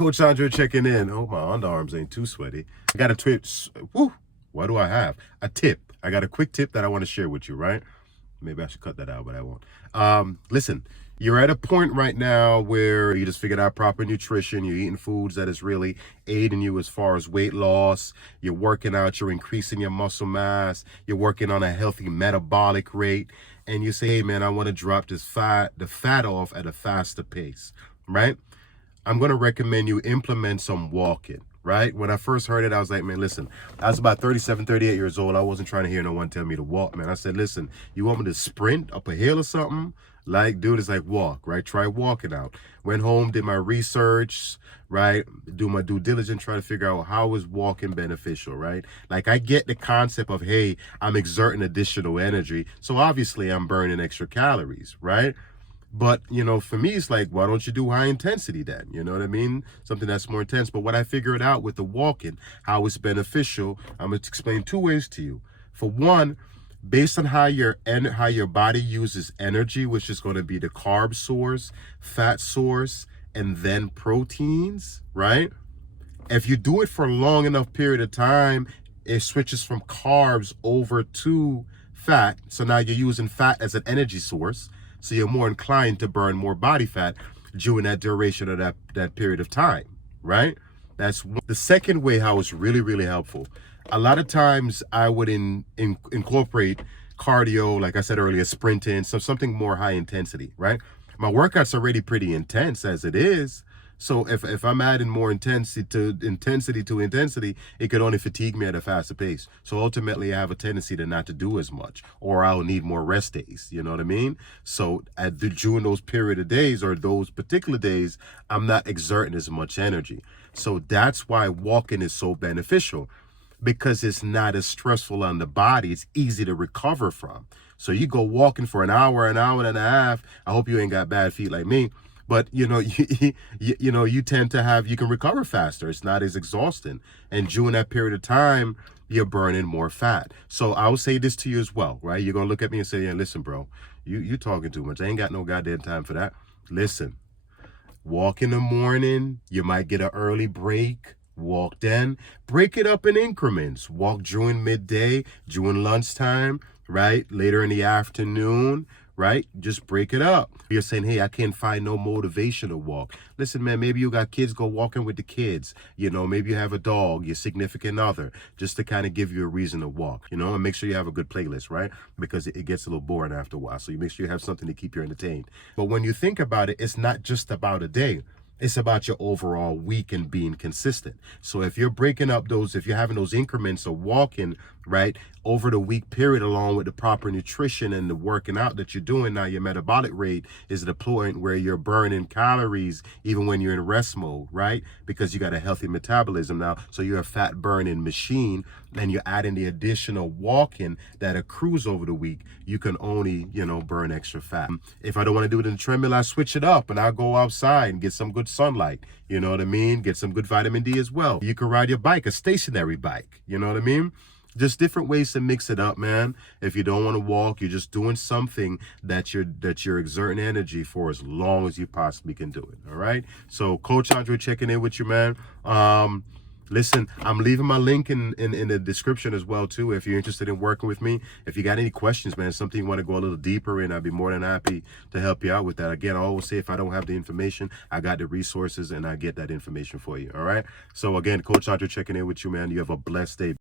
Coach Andre checking in. Oh, my underarms ain't too sweaty. I got a tip. Woo, what do I have? A tip. I got a quick tip that I want to share with you, right? Maybe I should cut that out, but I won't. Listen, you're at a point right now where you just figured out proper nutrition. You're eating foods that is really aiding you as far as weight loss. You're working out. You're increasing your muscle mass. You're working on a healthy metabolic rate. And you say, hey, man, I want to drop the fat off at a faster pace, right? I'm going to recommend you implement some walking, right? When I first heard it, I was like, man, listen, I was about 37, 38 years old. I wasn't trying to hear no one tell me to walk, man. I said, listen, you want me to sprint up a hill or something? Like, dude, it's like walk, right? Try walking out. Went home, did my research, right? Do my due diligence, try to figure out how is walking beneficial, right? Like, I get the concept of, hey, I'm exerting additional energy. So obviously I'm burning extra calories, right? But, for me, it's like, why don't you do high intensity then? You know what I mean? Something that's more intense. But what I figured out with the walking, how it's beneficial, I'm going to explain two ways to you. For one, based on how your body uses energy, which is going to be the carb source, fat source, and then proteins, right? If you do it for a long enough period of time, it switches from carbs over to fat. So now you're using fat as an energy source. So you're more inclined to burn more body fat during that duration of that period of time, right? That's one. The second way how it's really, really helpful. A lot of times I would incorporate cardio, like I said earlier, sprinting, so something more high intensity, right? My workout's already pretty intense as it is. So if I'm adding more intensity to intensity, it could only fatigue me at a faster pace. So ultimately, I have a tendency to not to do as much, or I'll need more rest days. You know what I mean? So during those period of days or those particular days, I'm not exerting as much energy. So that's why walking is so beneficial, because it's not as stressful on the body. It's easy to recover from. So you go walking for an hour and a half. I hope you ain't got bad feet like me. But, you tend to you can recover faster. It's not as exhausting. And during that period of time, you're burning more fat. So I will say this to you as well, right? You're going to look at me and say, yeah, listen, bro, you talking too much. I ain't got no goddamn time for that. Listen, walk in the morning. You might get an early break. Walk then. Break it up in increments. Walk during midday, during lunchtime, right? Later in the afternoon. Right? Just break it up. You're saying, hey, I can't find no motivation to walk. Listen, man, maybe you got kids, go walking with the kids. Maybe you have a dog, your significant other, just to kind of give you a reason to walk, and make sure you have a good playlist, right? Because it gets a little boring after a while. So you make sure you have something to keep you entertained. But when you think about it, it's not just about a day. It's about your overall week and being consistent. So if you're if you're having those increments of walking, right, over the week period, along with the proper nutrition and the working out that you're doing, now your metabolic rate is at a point where you're burning calories even when you're in rest mode, right? Because you got a healthy metabolism now. So you're a fat burning machine, and you're adding the additional walking that accrues over the week. You can only, burn extra fat. If I don't want to do it in the treadmill, I switch it up and I'll go outside and get some good sunlight. You know what I mean? Get some good vitamin D as well. You can ride your bike, a stationary bike. You know what I mean? Just different ways to mix it up, man. If you don't want to walk, you're just doing something that you're exerting energy for as long as you possibly can do it. All right. So Coach Andre checking in with you, man. Listen, I'm leaving my link in the description as well, too, if you're interested in working with me. If you got any questions, man, something you want to go a little deeper in, I'd be more than happy to help you out with that. Again, I always say if I don't have the information, I got the resources and I get that information for you. All right. So again, Coach Andre checking in with you, man. You have a blessed day.